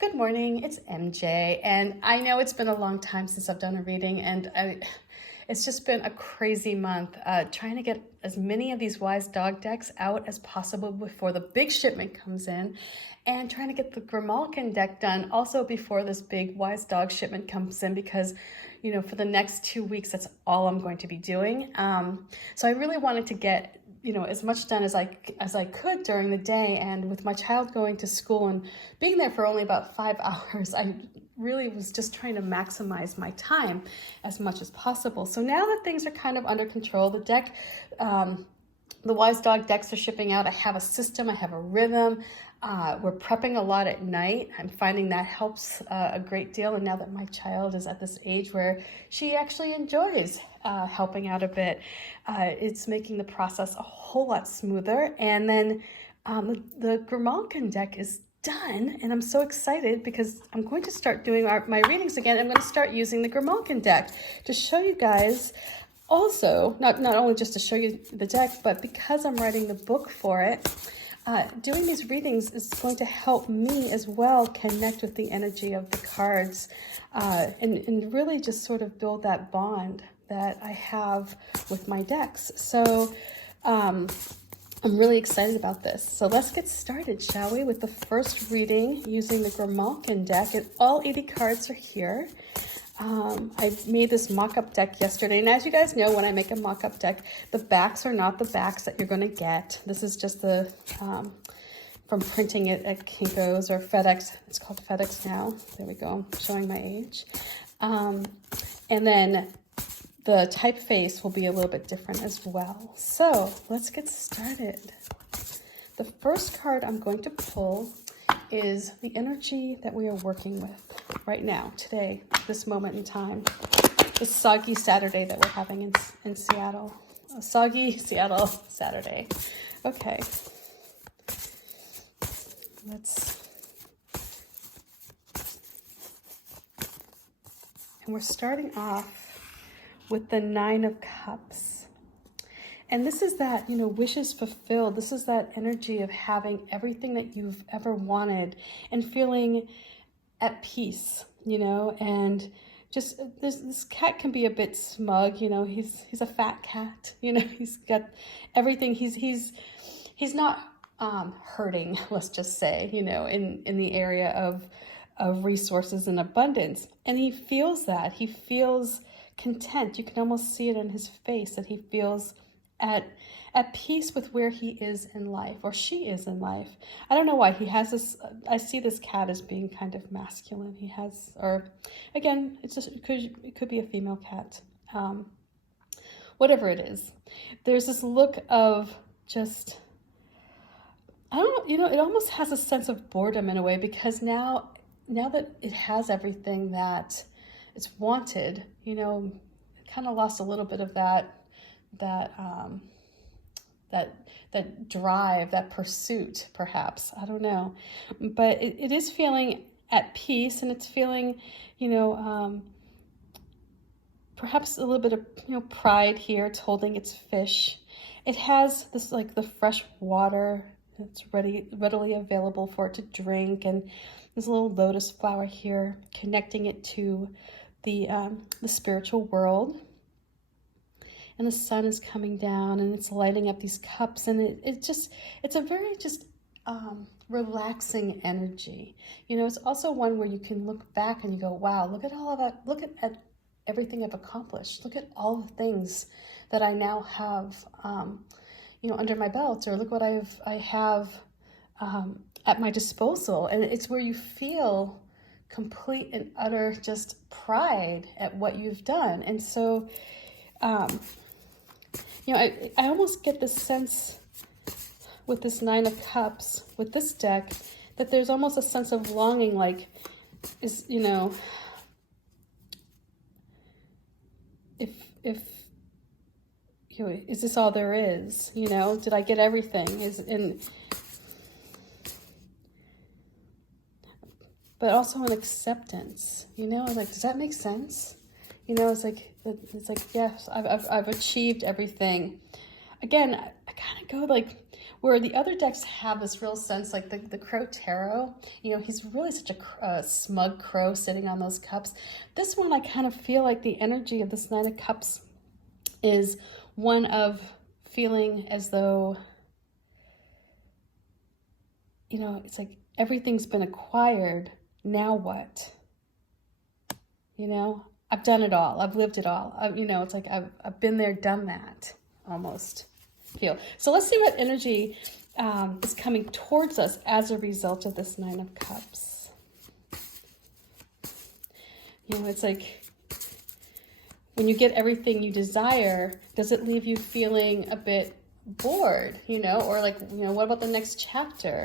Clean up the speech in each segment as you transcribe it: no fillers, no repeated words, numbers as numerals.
Good morning, it's MJ, and I know it's been a long time since I've done a reading, and it's just been a crazy month trying to get as many of these Wise Dog decks out as possible before the big shipment comes in, and trying to get the Grimalkin deck done also before this big Wise Dog shipment comes in, because you know, for the next 2 weeks, that's all I'm going to be doing. So I really wanted to get as much done as I could during the day, and with my child going to school and being there for only about 5 hours, I really was just trying to maximize my time as much as possible. So now that things are kind of under control, the Wise Dog decks are shipping out. I have a system, I have a rhythm. We're prepping a lot at night. I'm finding that helps a great deal. And now that my child is at this age where she actually enjoys helping out a bit, it's making the process a whole lot smoother. And then the Grimalkin deck is done, and I'm so excited because I'm going to start doing my readings again. I'm going to start using the Grimalkin deck to show you guys. Also, not only just to show you the deck, but because I'm writing the book for it, doing these readings is going to help me as well connect with the energy of the cards and really just sort of build that bond that I have with my decks. So I'm really excited about this. So let's get started, shall we, with the first reading using the Grimalkin deck. And all 80 cards are here. I made this mock-up deck yesterday, and as you guys know, when I make a mock-up deck, the backs are not the backs that you're going to get. This is just the from printing it at Kinko's or FedEx. It's called FedEx now. There we go. I'm showing my age. And then the typeface will be a little bit different as well. So let's get started. The first card I'm going to pull is the energy that we are working with right now, today, this moment in time, the soggy Saturday that we're having in Seattle. A soggy Seattle Saturday. Okay. And we're starting off with the 9 of Cups. And this is that, wishes fulfilled. This is that energy of having everything that you've ever wanted and feeling at peace, and just this cat can be a bit smug, he's a fat cat, he's got everything. He's not hurting, let's just say, in the area of resources and abundance. And he feels that. He feels content. You can almost see it in his face that he feels at peace with where he is in life, or she is in life. I don't know why he has this. I see this cat as being kind of masculine. He has, or again, it could be a female cat. Whatever it is, there's this look of just, I don't know, it almost has a sense of boredom in a way, because now that it has everything that it's wanted, it kind of lost a little bit of that drive, that pursuit, perhaps. I don't know. But it is feeling at peace, and it's feeling, perhaps a little bit of, pride here. It's holding its fish. It has this, like, the fresh water that's readily available for it to drink, and there's a little lotus flower here connecting it to the spiritual world. And the sun is coming down, and it's lighting up these cups, and it's a very just relaxing energy. It's also one where you can look back and you go, wow, look at all of that. Look at everything I've accomplished. Look at all the things that I now have, under my belt, or look what I have at my disposal. And it's where you feel complete and utter just pride at what you've done. And so, I almost get this sense with this 9 of Cups, with this deck, that there's almost a sense of longing, like, is this all there is? Did I get everything? But also an acceptance. Like, does that make sense? It's like, yes, I've achieved everything. Again, I kind of go like, Where the other decks have this real sense, like the Crow Tarot, you know, he's really such a smug crow sitting on those cups. This one, I kind of feel like the energy of this Nine of Cups is one of feeling as though, you know, it's like everything's been acquired. Now what? You know, I've done it all. I've lived it all. You know, it's like I've been there, done that, almost feel. So let's see what energy is coming towards us as a result of this Nine of Cups. You know, it's like when you get everything you desire, does it leave you feeling a bit bored, you know, or like, you know, what about the next chapter?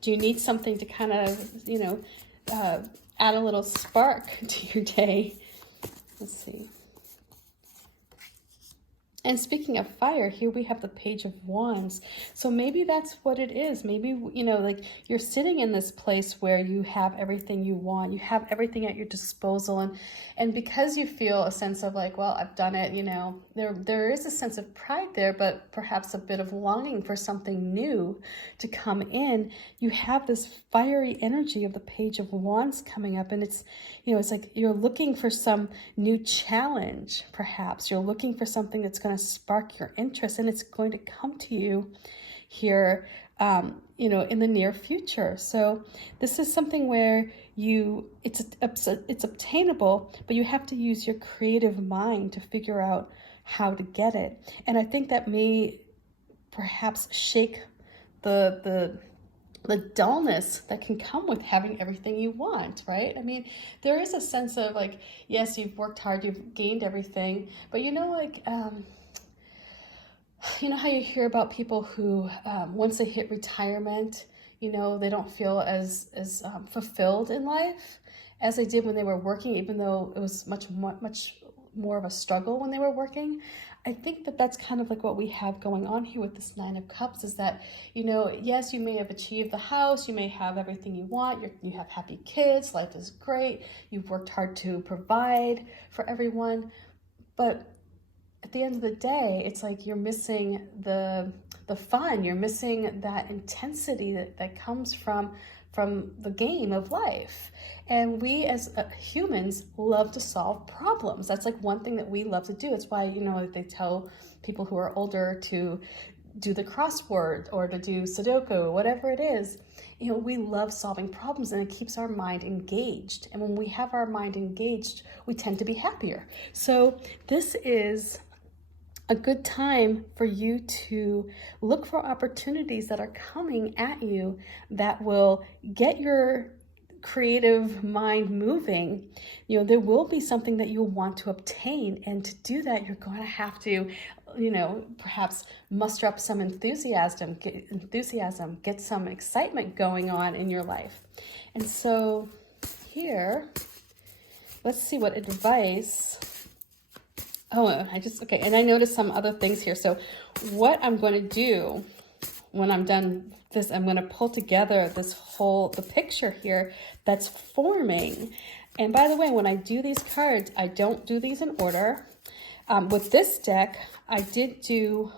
Do you need something to kind of, you know, add a little spark to your day? Let's see. And speaking of fire, here we have the Page of Wands. So maybe that's what it is. Maybe, you know, like you're sitting in this place where you have everything you want. You have everything at your disposal. And because you feel a sense of like, well, I've done it, you know, there is a sense of pride there, but perhaps a bit of longing for something new to come in. You have this fiery energy of the Page of Wands coming up. And it's, you know, it's like you're looking for some new challenge, perhaps. You're looking for something that's going to spark your interest, and it's going to come to you here, you know, in the near future. So this is something where it's obtainable, but you have to use your creative mind to figure out how to get it. And I think that may perhaps shake the dullness that can come with having everything you want, right? I mean, there is a sense of like, yes, you've worked hard, you've gained everything, but you know, like, you know how you hear about people who, once they hit retirement, you know, they don't feel as fulfilled in life as they did when they were working, even though it was much more of a struggle when they were working. I think that that's kind of like what we have going on here with this Nine of Cups, is that, you know, yes, you may have achieved the house, you may have everything you want, you have happy kids, life is great, you've worked hard to provide for everyone, but at the end of the day, it's like you're missing the fun, you're missing that intensity that comes from the game of life. And we as humans love to solve problems. That's like one thing that we love to do. It's why, you know, they tell people who are older to do the crossword or to do Sudoku, whatever it is. You know, we love solving problems, and it keeps our mind engaged. And when we have our mind engaged, we tend to be happier. So this is a good time for you to look for opportunities that are coming at you that will get your creative mind moving. You know, there will be something that you'll want to obtain, and to do that, you're going to have to, you know, perhaps muster up some enthusiasm, get some excitement going on in your life. And so here, let's see what advice. Oh, okay, and I noticed some other things here. So what I'm going to do when I'm done this, I'm going to pull together the picture here that's forming. And by the way, when I do these cards, I don't do these in order. With this deck, I did do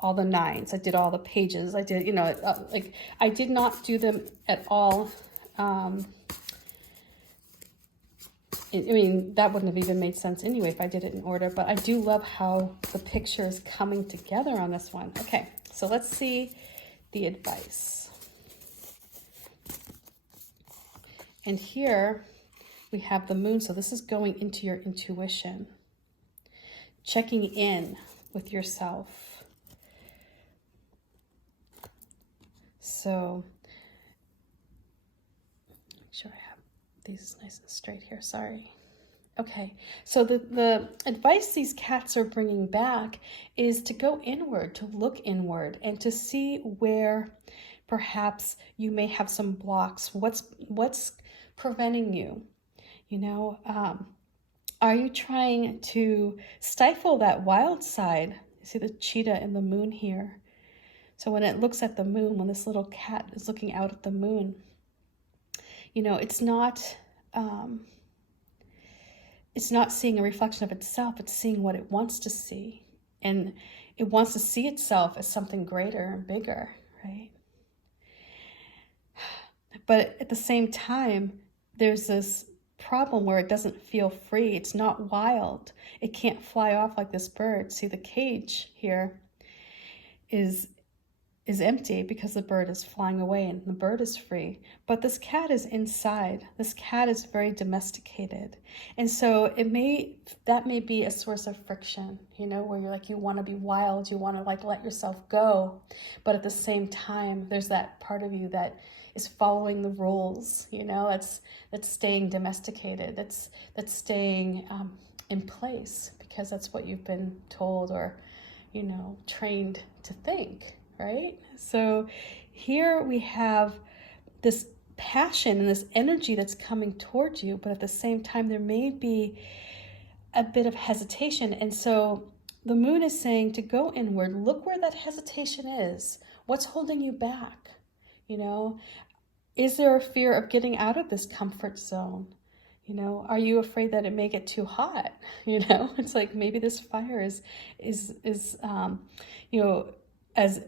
all the nines. I did all the pages. I did, you know, like I did not do them at all. I mean, that wouldn't have even made sense anyway if I did it in order, but I do love how the picture is coming together on this one. Okay, so let's see the advice. And here we have the moon. So this is going into your intuition, checking in with yourself. So make sure I have these nice and straight here, sorry. Okay, so the advice these cats are bringing back is to go inward, to look inward, and to see where perhaps you may have some blocks. What's preventing you? You know, are you trying to stifle that wild side? You see the cheetah and the moon here. So when it looks at the moon, when this little cat is looking out at the moon, you know, it's not seeing a reflection of itself, it's seeing what it wants to see. And it wants to see itself as something greater and bigger, right? But at the same time, there's this problem where it doesn't feel free. It's not wild. It can't fly off like this bird. See, the cage here is empty because the bird is flying away and the bird is free. But this cat is inside. This cat is very domesticated. And so that may be a source of friction, you know, where you're like, you want to be wild, you want to like let yourself go. But at the same time, there's that part of you that is following the rules, you know, that's staying domesticated, that's staying in place because that's what you've been told or, you know, trained to think. Right? So here we have this passion and this energy that's coming towards you, but at the same time, there may be a bit of hesitation. And so the moon is saying to go inward, look where that hesitation is. What's holding you back? You know, is there a fear of getting out of this comfort zone? You know, are you afraid that it may get too hot? You know, it's like maybe this fire is you know, as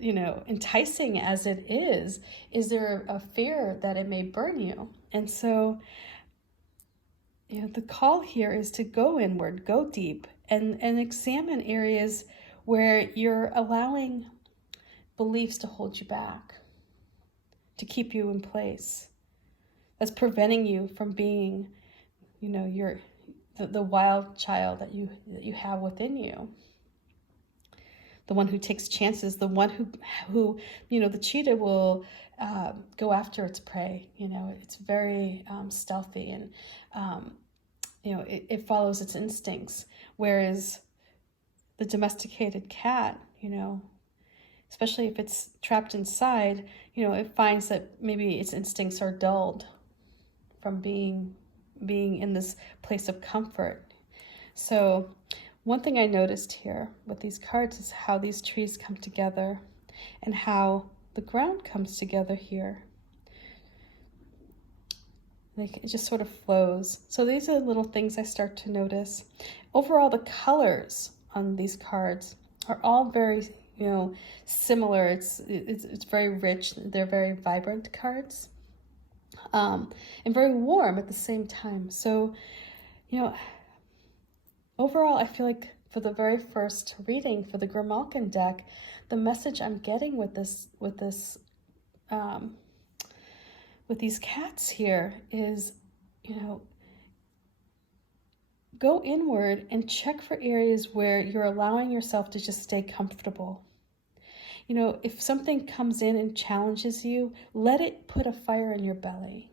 you know, enticing as it is there a fear that it may burn you? And so, you know, the call here is to go inward, go deep, and examine areas where you're allowing beliefs to hold you back, to keep you in place, that's preventing you from being, you know, the wild child that you have within you. The one who takes chances, the one who you know, the cheetah will go after its prey. You know, it's very stealthy and, you know, it follows its instincts. Whereas the domesticated cat, you know, especially if it's trapped inside, you know, it finds that maybe its instincts are dulled from being in this place of comfort. So one thing I noticed here with these cards is how these trees come together and how the ground comes together here. Like it just sort of flows. So these are little things I start to notice. Overall, the colors on these cards are all very, you know, similar. It's very rich. They're very vibrant cards, and very warm at the same time. So, you know, overall, I feel like for the very first reading for the Grimalkin deck, the message I'm getting with these cats here is, you know, go inward and check for areas where you're allowing yourself to just stay comfortable. You know, if something comes in and challenges you, let it put a fire in your belly.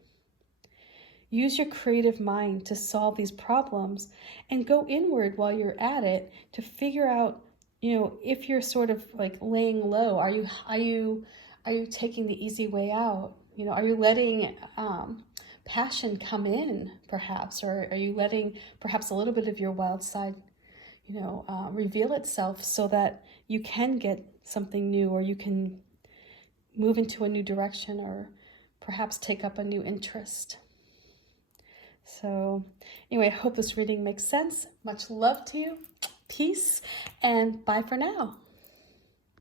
Use your creative mind to solve these problems and go inward while you're at it to figure out, you know, if you're sort of like laying low, are you taking the easy way out? You know, are you letting passion come in perhaps, or are you letting perhaps a little bit of your wild side, you know, reveal itself so that you can get something new, or you can move into a new direction, or perhaps take up a new interest. So anyway, I hope this reading makes sense. Much love to you. Peace, and bye for now.